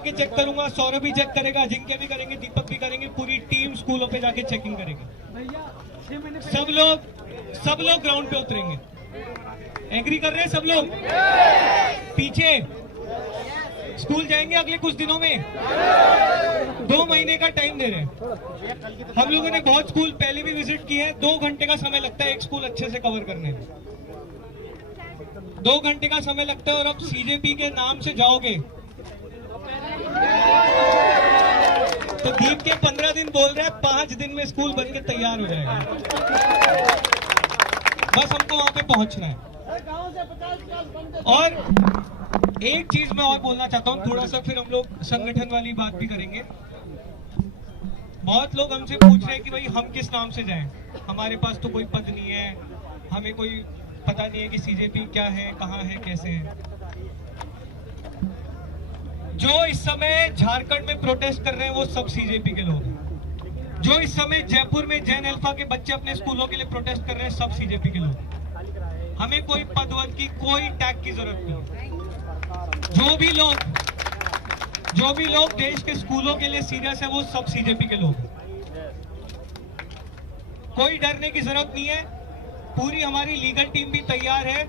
के चेक करूंगा, सौरभ भी चेक करेगा, अजिंक्य भी करेंगे, दीपक भी करेंगे, पूरी टीम स्कूलों पे जाके चेकिंग करेगी। सब लोग ग्राउंड पे उतरेंगे। एग्री कर रहे हैं सब लोग? पीछे स्कूल जाएंगे अगले कुछ दिनों में, 2 महीने का टाइम दे रहे हैं। हम लोगों ने बहुत स्कूल पहले भी विजिट किए हैं। 2 घंटे का समय लगता है एक स्कूल अच्छे से कवर करने में, 2 घंटे का समय लगता है। और अब सीजेपी के नाम से जाओगे तो दीप के 15 दिन बोल रहे हैं, 5 दिन में स्कूल बन के तैयार हो जाएगा। बस हमको वहां पे पहुंचना है। और एक चीज मैं और बोलना चाहता हूं, थोड़ा सा फिर हम लोग संगठन वाली बात भी करेंगे। बहुत लोग हमसे पूछ रहे हैं कि भाई हम किस नाम से जाएं, हमारे पास तो कोई पद नहीं है, हमें कोई पता नहीं है कि सीजेपी क्या है, कहां है, कैसे है। जो इस समय झारखंड में प्रोटेस्ट कर रहे हैं वो सब सीजेपी के लोग हैं। जो इस समय जयपुर में जैन अल्फा के बच्चे अपने स्कूलों के लिए प्रोटेस्ट कर रहे हैं, सब सीजेपी के लोग। हमें कोई पदवद की, कोई टैग की जरूरत नहीं। जो भी लोग देश के स्कूलों के लिए सीरियस है वो सब सीजेपी के लोग हैं। कोई डरने की जरूरत नहीं है। पूरी हमारी लीगल टीम भी तैयार है,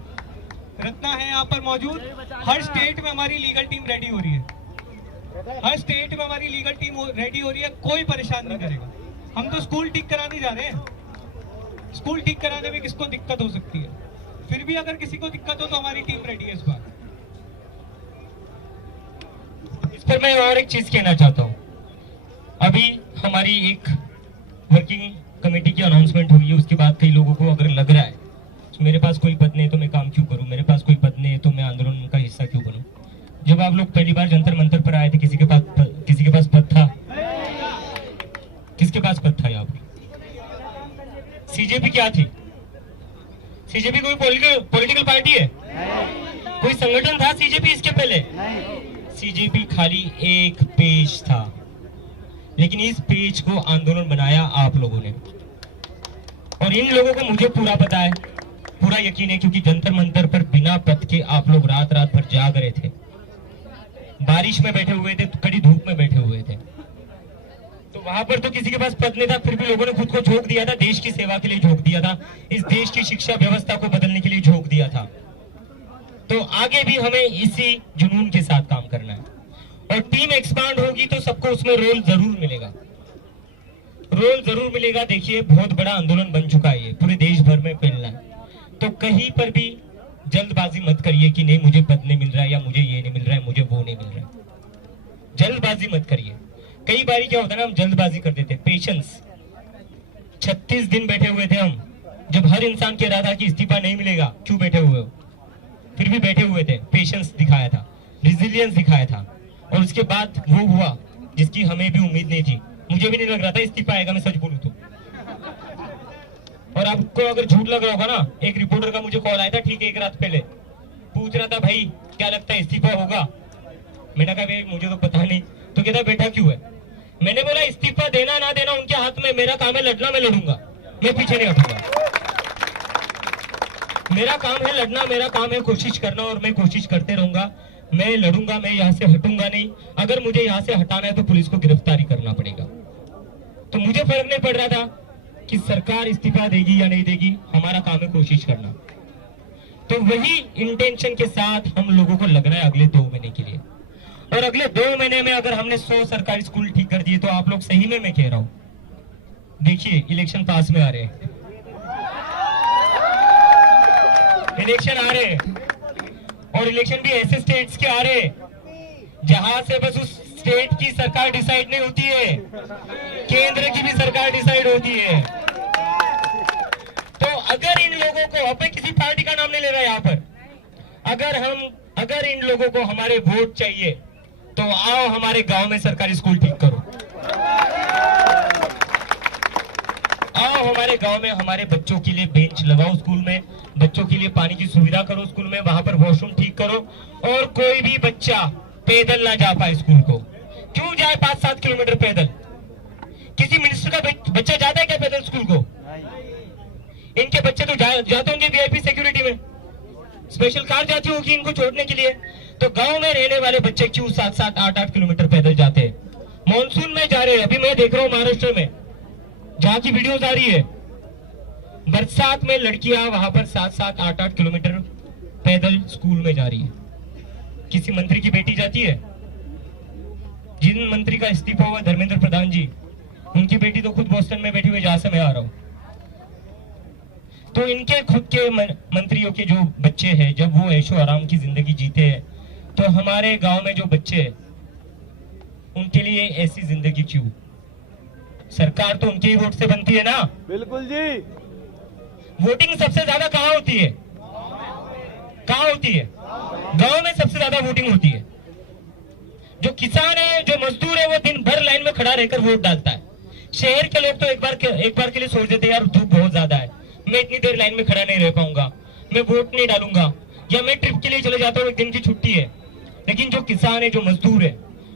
रत्ना है यहाँ पर मौजूद। हर स्टेट में हमारी लीगल टीम रेडी हो रही है, हर स्टेट में हमारी लीगल टीम रेडी हो रही है। कोई परेशान नहीं करेगा। हम तो स्कूल ठीक कराने जा रहे हैं। स्कूल ठीक कराने में किसको दिक्कत हो सकती है, फिर भी अगर किसी को दिक्कत हो तो हमारी टीम रेडी है इस बार। इस पर मैं और एक चीज कहना चाहता हूँ। अभी हमारी एक वर्किंग कमेटी की अनाउंसमेंट हुई है, उसके बाद कई लोगों को अगर लग रहा है मेरे पास कोई पद नहीं तो मैं काम क्यों करूं, मेरे पास कोई पद नहीं है तो मैं आंदोलन का हिस्सा क्यों बनूं। जब आप लोग पहली बार जंतर मंतर पर आए थे, किसी के पास पद था? किसके पास पद था यहाँ पे? सीजेपी क्या थी? सीजेपी कोई पॉलिटिकल पार्टी है? कोई संगठन था सीजेपी इसके पहले? सीजेपी खाली एक पेज था, लेकिन इस पेज को आंदोलन बनाया आप लोगों ने। और इन लोगों को मुझे पूरा पता है, पूरा यकीन है, क्योंकि जंतर मंतर पर बिना पद के आप लोग रात रात भर जाग रहे थे, बारिश में बैठे हुए थे, कड़ी धूप में बैठे हुए थे। तो वहां पर तो किसी के पास पद नहीं था, फिर भी लोगों ने खुद को झोंक दिया था, देश की सेवा के लिए झोंक दिया था, इस देश की शिक्षा व्यवस्था को बदलने के लिए झोंक दिया था। तो आगे भी हमें इसी जुनून के साथ काम करना है। और टीम एक्सपांड होगी तो सबको उसमें रोल जरूर मिलेगा, रोल जरूर मिलेगा। देखिए, बहुत बड़ा आंदोलन बन चुका है, ये पूरे देश भर में फैलना है। तो कहीं पर भी जल्दबाजी मत करिए कि नहीं मुझे पद नहीं मिल रहा है, या मुझे ये नहीं मिल रहा है, मुझे वो नहीं मिल रहा है। जल्दबाजी मत करिए। कई बार क्या होता है ना, हम जल्दबाजी कर देते। पेशेंस। 36 दिन बैठे हुए थे हम, जब हर इंसान कह रहा था कि इस्तीफा नहीं मिलेगा, क्यों बैठे हुए हो, फिर भी बैठे हुए थे। पेशेंस दिखाया था, रिजिलियंस दिखाया था, और उसके बाद वो हुआ जिसकी हमें भी उम्मीद नहीं थी। मुझे भी नहीं लग रहा था इस्तीफा आएगा, मैं सच बोलूं तो। और आपको अगर झूठ लग रहा होगा ना, एक रिपोर्टर का मुझे कॉल आया था, ठीक है, एक रात पहले, पूछ रहा था भाई क्या लगता है इस्तीफा होगा। मैंने कहा भाई मुझे तो पता नहीं। तो कहता बैठा क्यों है? मैंने बोला इस्तीफा देना ना देना उनके हाथ में, मेरा काम है लड़ना, मैं लड़ूंगा, मैं पीछे नहीं हटूंगा। मेरा काम है लड़ना, मेरा काम है कोशिश करना, और मैं कोशिश करते रहूंगा, मैं लड़ूंगा, मैं यहाँ से हटूंगा नहीं। अगर मुझे यहाँ से हटाना है तो पुलिस को गिरफ्तारी करना पड़ेगा। तो मुझे फर्क नहीं पड़ रहा था कि सरकार इस्तीफा देगी या नहीं देगी, हमारा काम है कोशिश करना। तो वही इंटेंशन के साथ हम लोगों को लगना है अगले 2 महीने के लिए। और अगले 2 महीने में अगर हमने 100 सरकारी स्कूल ठीक कर दिए तो आप लोग सही में, मैं कह रहा हूं, देखिए इलेक्शन पास में आ रहे हैं, इलेक्शन आ रहे हैं, और इलेक्शन भी ऐसे स्टेट्स के आ रहे हैं जहां से बस उस स्टेट की सरकार डिसाइड नहीं होती है, केंद्र की भी सरकार डिसाइड होती है। तो अगर इन लोगों को, अब मैं किसी पार्टी का नाम नहीं ले रहा यहाँ पर, अगर इन लोगों को हमारे वोट चाहिए तो आओ हमारे गांव में सरकारी स्कूल ठीक करो, आओ हमारे गांव में हमारे बच्चों के लिए बेंच लगाओ स्कूल में, बच्चों के लिए पानी की सुविधा करो स्कूल में, वहां पर वॉशरूम ठीक करो, और कोई भी बच्चा पैदल ना जा पाए स्कूल को। क्यों जाए 5-7 किलोमीटर पैदल? किसी मिनिस्टर का बच्चा जाता है क्या पैदल स्कूल को? इनके बच्चे तो जाते होंगे वीआईपी सिक्योरिटी में, स्पेशल कार जाती होगी इनको छोड़ने के लिए। तो गांव में रहने वाले बच्चे क्यों 7-7, 8-8 किलोमीटर पैदल जाते हैं? मॉनसून में जा रहे हैं, अभी मैं देख रहा हूं महाराष्ट्र में जहां की वीडियोस आ रही है, बरसात में लड़कियां वहां पर 7-7, 8-8 किलोमीटर पैदल स्कूल में जा रही है। किसी मंत्री की बेटी जाती है? जिन मंत्री का इस्तीफा हुआ धर्मेंद्र प्रधान जी, उनकी बेटी तो खुद बोस्टन में बैठी हुई, जहां से मैं आ रहा हूं। तो इनके खुद के मंत्रियों के जो बच्चे हैं, जब वो ऐशो आराम की जिंदगी जीते हैं, तो हमारे गांव में जो बच्चे हैं उनके लिए ऐसी जिंदगी क्यों? सरकार तो उनके ही वोट से बनती है ना। बिल्कुल जी। वोटिंग सबसे ज्यादा कहां होती है? कहां होती है? गांव में सबसे ज्यादा वोटिंग होती है। जो किसान है, जो मजदूर है, वो दिन भर लाइन में खड़ा रहकर वोट डालता है। शहर के लोग तो एक बार के लिए सोच देते हैं, यार धूप बहुत ज्यादा है, मैं इतनी देर लाइन में खड़ा नहीं रह पाऊंगा, मैं वोट नहीं डालूंगा, या मैं ट्रिप के लिए चले जाता हूँ, एक दिन की छुट्टी है। लेकिन जो किसान है, जो मजदूर है,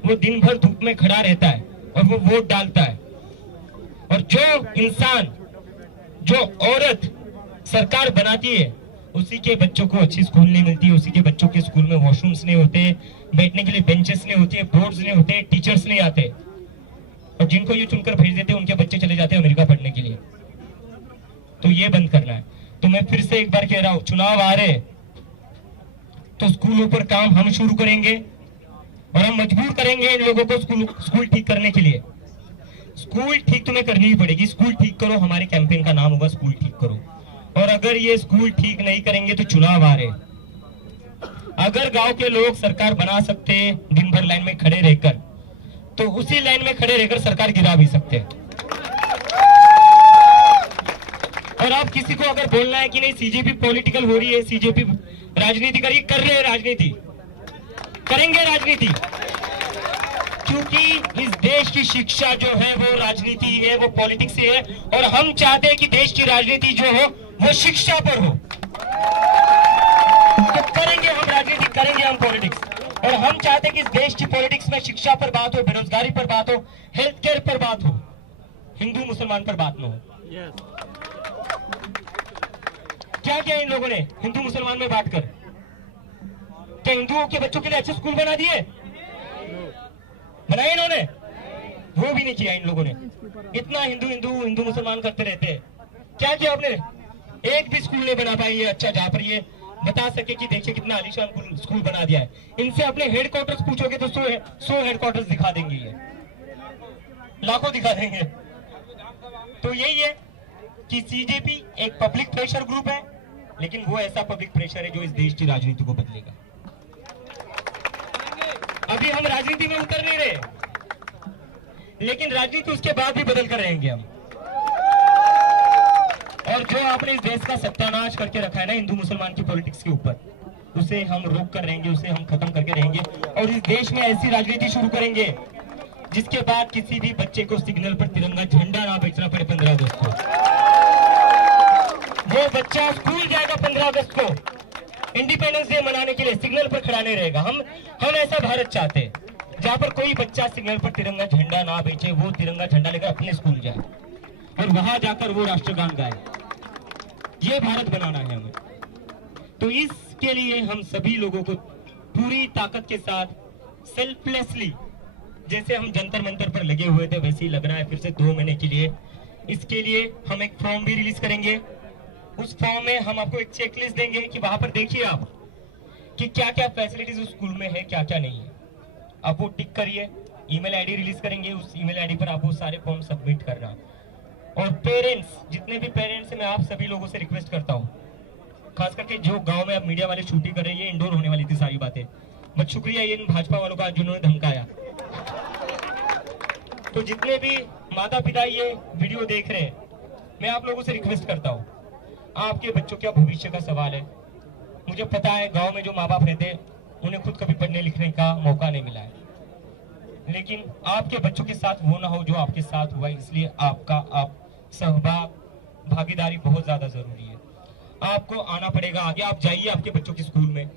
वो दिन भर धूप में खड़ा रहता है और वो वोट डालता है। और जो इंसान, जो औरत सरकार बनाती है, उसी के बच्चों को अच्छी स्कूल नहीं मिलती है, उसी के बच्चों के स्कूल में वॉशरूम्स नहीं होते, बैठने के लिए बेंचेस नहीं होती है, बोर्ड्स नहीं होते, टीचर्स नहीं आते, और जिनको ये चुनकर भेज देते हैं उनके बच्चे चले जाते हैं अमेरिका पढ़ने के लिए। तो ये बंद करना है। तो मैं फिर से एक बार कह रहा हूं, चुनाव आ रहे तो स्कूलों पर काम हम शुरू करेंगे और हम मजबूर करेंगे इन लोगों को स्कूल ठीक करने के लिए। स्कूल ठीक तुम्हें करनी ही पड़ेगी। स्कूल ठीक करो, हमारे कैंपेन का नाम होगा स्कूल ठीक करो। और अगर ये स्कूल ठीक नहीं करेंगे तो चुनाव आ रहे, अगर गांव के लोग सरकार बना सकते हैं दिन भर लाइन में खड़े रहकर, तो उसी लाइन में खड़े रहकर सरकार गिरा भी सकते हैं। और आप किसी को अगर बोलना है कि नहीं सीजेपी पॉलिटिकल हो रही है, सीजेपी राजनीति कर रहे हैं, राजनीति करेंगे, राजनीति, क्योंकि इस देश की शिक्षा जो है वो राजनीति है, वो पॉलिटिक्स है। और हम चाहते हैं कि देश की राजनीति जो हो वो शिक्षा पर हो। तो करेंगे हम राजनीति, करेंगे हम पॉलिटिक्स। और हम चाहते हैं कि इस देश की पॉलिटिक्स में शिक्षा पर बात हो, बेरोजगारी पर बात हो, हेल्थ केयर पर बात हो, हिंदू मुसलमान पर बात न हो। क्या किया इन लोगों ने हिंदू मुसलमान में बांट कर? क्या हिंदुओं के बच्चों के लिए अच्छे स्कूल बना दिए? बनाए इन्होंने? वो भी नहीं किया इन लोगों ने। इतना हिंदू मुसलमान करते रहते हैं। क्या किया आपने? एक भी स्कूल नहीं बना पाई है अच्छा, जहां पर ये बता सके कि देखिए कितना आलीशान स्कूल बना दिया है। इनसे अपने हेडक्वार्टर्स पूछोगे तो 100 हेडक्वार्टर्स दिखा देंगे, ये लाखों दिखा देंगे। तो यही है कि सीजेपी एक पब्लिक प्रेशर ग्रुप है, लेकिन वो ऐसा पब्लिक प्रेशर है जो इस देश की राजनीति को बदलेगा। अभी हम राजनीति में उतर नहीं रहे, लेकिन राजनीति उसके बाद भी बदल कर रहेंगे हम। और जो आपने इस देश का सत्यानाश करके रखा है ना हिंदू मुसलमान की पॉलिटिक्स के ऊपर, उसे हम रोक कर रहेंगे, उसे हम खत्म करके रहेंगे। और इस देश में ऐसी राजनीति शुरू करेंगे जिसके बाद किसी भी बच्चे को सिग्नल पर तिरंगा झंडा ना बेचना पड़े 15 अगस्त को। वो बच्चा स्कूल जाएगा 15 अगस्त को, इंडिपेंडेंस डे मनाने के लिए सिग्नल पर खड़ा नहीं रहेगा। हम ऐसा भारत चाहते हैं जहां पर कोई बच्चा सिग्नल पर तिरंगा झंडा ना बेचे, वो तिरंगा झंडा लेकर अपने स्कूल जाए और वहां जाकर वो राष्ट्रगान गाए। ये भारत बनाना है हमें। तो इसके लिए हम सभी लोगों को पूरी ताकत के साथ सेल्फलेसली, जैसे हम जंतर मंतर पर लगे हुए थे वैसे ही लगना है फिर से 2 महीने के लिए। इसके लिए हम एक फॉर्म भी रिलीज करेंगे। उस फॉर्म में हम आपको एक चेकलिस्ट देंगे कि वहां पर देखिए आप कि क्या क्या फैसिलिटीज उस स्कूल में है, क्या क्या नहीं है। आप वो टिक करिए। ईमेल आईडी रिलीज करेंगे, उस ईमेल आईडी पर आप वो सारे फॉर्म सबमिट करना। और पेरेंट्स, जितने भी पेरेंट्स हैं, मैं आप सभी लोगों से रिक्वेस्ट करता हूँ, खास करके जो गांव में अब मीडिया वाले शूटिंग कर रहे हैं, ये इंडोर होने वाली थी सारी बातें, बट शुक्रिया ये इन भाजपा वालों का जिन्होंने धमकाया। तो जितने भी माता पिता ये वीडियो देख रहे हैं, मैं आप लोगों से रिक्वेस्ट करता हूँ, आपके बच्चों का भविष्य का सवाल है। मुझे पता है गांव में जो माँ बाप रहते हैं उन्हें खुद कभी पढ़ने लिखने का मौका नहीं मिला है, लेकिन आपके बच्चों के साथ वो ना हो जो आपके साथ हुआ है। इसलिए आपका भागीदारी बहुत ज्यादा जरूरी है। आपको आना पड़ेगा आगे। आप जाइए आपके बच्चों के स्कूल में,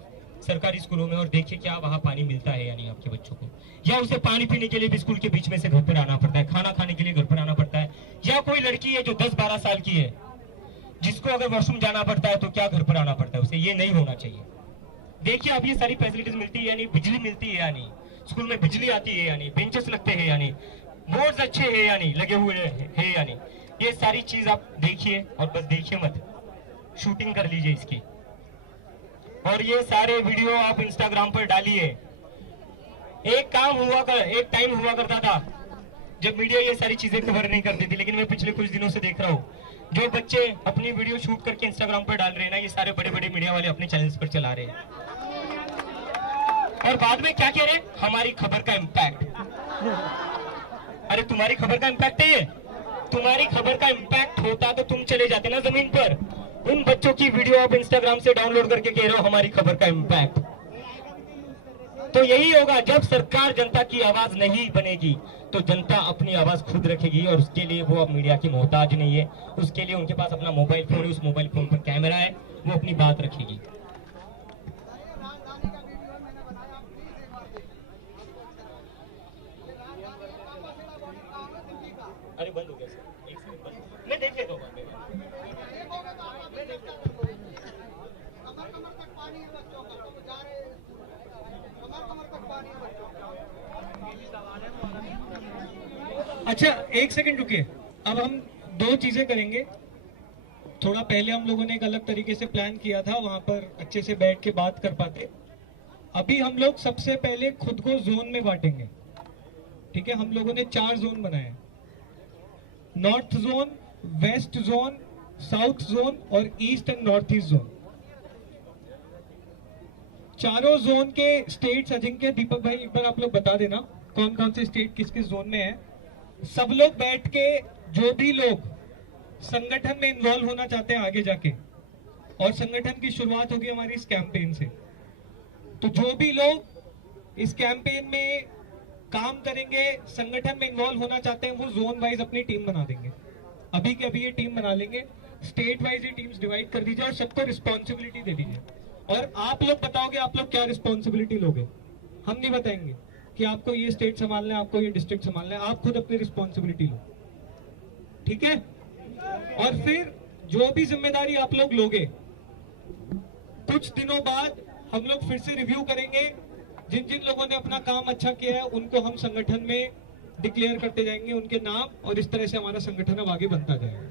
सरकारी स्कूलों में, और देखिए क्या वहाँ पानी मिलता है या नहीं आपके बच्चों को, या उसे पानी पीने के लिए भी स्कूल के बीच में से घर पर आना पड़ता है, खाना खाने के लिए घर पर आना पड़ता है। या कोई लड़की है जो 10-12 साल की है, जिसको अगर वॉशरूम जाना पड़ता है तो क्या घर पर आना पड़ता है उसे? ये नहीं होना चाहिए। देखिए अब ये सारी फैसिलिटीज मिलती है या नहीं, बिजली मिलती है या नहीं, स्कूल में बिजली आती है या नहीं, बेंचेस लगते हैं या नहीं, बोर्ड्स अच्छे हैं या नहीं, लगे हुए हैं या नहीं, ये सारी चीज आप देखिए और बस देखिए मत, शूटिंग कर लीजिए इसकी और ये सारे वीडियो आप इंस्टाग्राम पर डालिए। एक टाइम हुआ करता था जब मीडिया ये सारी चीजें कवर नहीं करती थी, लेकिन मैं पिछले कुछ दिनों से देख रहा हूँ जो बच्चे अपनी वीडियो शूट करके इंस्टाग्राम पर डाल रहे हैं ना, ये सारे बड़े बड़े मीडिया वाले अपने चैनल्स पर चला रहे हैं और बाद में क्या कह रहे हैं, हमारी खबर का इम्पैक्ट। अरे तुम्हारी खबर का इम्पैक्ट है ये? तुम्हारी खबर का इम्पैक्ट होता तो तुम चले जाते ना जमीन पर। उन बच्चों की वीडियो आप इंस्टाग्राम से डाउनलोड करके कह रहे हो हमारी खबर का इम्पैक्ट। तो यही होगा, जब सरकार जनता की आवाज नहीं बनेगी तो जनता अपनी आवाज खुद रखेगी और उसके लिए वो अब मीडिया की मोहताज नहीं है। उसके लिए उनके पास अपना मोबाइल फोन है, उस मोबाइल फोन पर कैमरा है, वो अपनी बात रखेगी। अरे बंद हो गया सर, एक सेकंड बंद, मैं देख लेता हूँ। अच्छा एक सेकंड रुकिए, अब हम दो चीजें करेंगे। थोड़ा पहले हम लोगों ने एक अलग तरीके से प्लान किया था, वहां पर अच्छे से बैठ के बात कर पाते। अभी हम लोग सबसे पहले खुद को जोन में बांटेंगे, ठीक है? हम लोगों ने 4 जोन बनाए, north zone, west zone, south zone और east and north east zone. चारों जोन के स्टेट्स अजिंक्य, दीपक भाई एक बार आप लोग बता देना कौन कौन से स्टेट किस किस जोन में है। सब लोग बैठ के, जो भी लोग संगठन में इन्वॉल्व होना चाहते हैं आगे जाके, और संगठन की शुरुआत होगी हमारी इस कैंपेन से, तो जो भी लोग इस कैंपेन में काम करेंगे, संगठन में इन्वॉल्व होना चाहते हैं, वो जोन वाइज अपनी टीम बना देंगे। अभी के अभी ये टीम बना लेंगे, स्टेट वाइज ये टीम्स डिवाइड कर दीजिए और सबको रिस्पॉन्सिबिलिटी दे दीजिए। और आप लोग बताओगे आप लोग क्या रिस्पॉन्सिबिलिटी लोगे, हम नहीं बताएंगे कि आपको ये स्टेट संभालना है, आपको ये डिस्ट्रिक्ट संभालना है, आप खुद अपनी रिस्पॉन्सिबिलिटी लो, ठीक है? और फिर जो भी जिम्मेदारी आप लोग लोगे, कुछ दिनों बाद हम लोग फिर से रिव्यू करेंगे। जिन जिन लोगों ने अपना काम अच्छा किया है उनको हम संगठन में डिक्लेयर करते जाएंगे, उनके नाम, और इस तरह से हमारा संगठन अब आगे बनता जाएगा।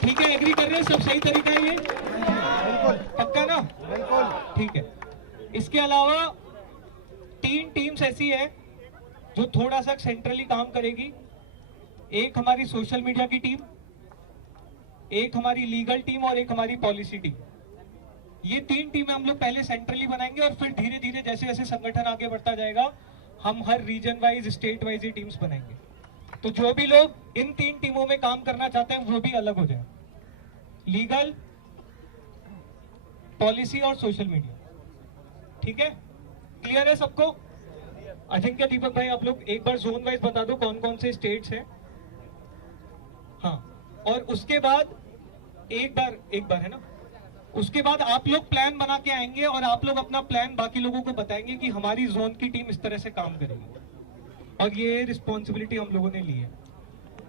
ठीक है? एग्री कर रहे हैं सब? सही तरीका है ये? पक्का ना? ठीक है। इसके अलावा 3 टीम्स ऐसी है जो थोड़ा सा सेंट्रली काम करेगी। एक हमारी सोशल मीडिया की टीम, एक हमारी लीगल टीम और एक हमारी पॉलिसी टीम। ये 3 टीमें हम लोग पहले सेंट्रली बनाएंगे और फिर धीरे धीरे जैसे जैसे संगठन आगे बढ़ता जाएगा हम हर रीजन वाइज, स्टेट वाइज ये टीम्स बनाएंगे। तो जो भी लोग इन 3 टीमों में काम करना चाहते हैं वो भी अलग हो जाए, लीगल, पॉलिसी और सोशल मीडिया। ठीक है? क्लियर है सबको? अजिंक्य, दीपक भाई आप लोग एक बार जोन वाइज बता दो कौन कौन से स्टेट्स हैं। हाँ, और उसके बाद एक बार है ना, उसके बाद आप लोग प्लान बना के आएंगे और आप लोग अपना प्लान बाकी लोगों को बताएंगे कि हमारी जोन की टीम इस तरह से काम करेगी, और ये रिस्पॉन्सिबिलिटी हम लोगों ने ली है।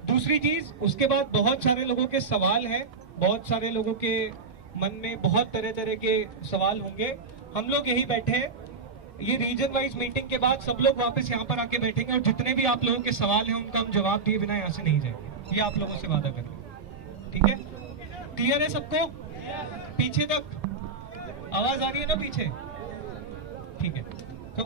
दूसरी चीज, उसके बाद बहुत सारे लोगों के सवाल हैं, बहुत सारे लोगों के मन में बहुत तरह तरह के सवाल होंगे। हम लोग यही बैठे हैं, ये रीजन वाइज मीटिंग के बाद सब लोग वापस यहाँ पर आके बैठेंगे और जितने भी आप लोगों के सवाल हैं उनका हम जवाब दिए बिना यहाँ से नहीं जाएंगे, ये आप लोगों से वादा कर रहे हैं। ठीक है? क्लियर है सबको? पीछे तक आवाज आ रही है ना? पीछे? ठीक है। तो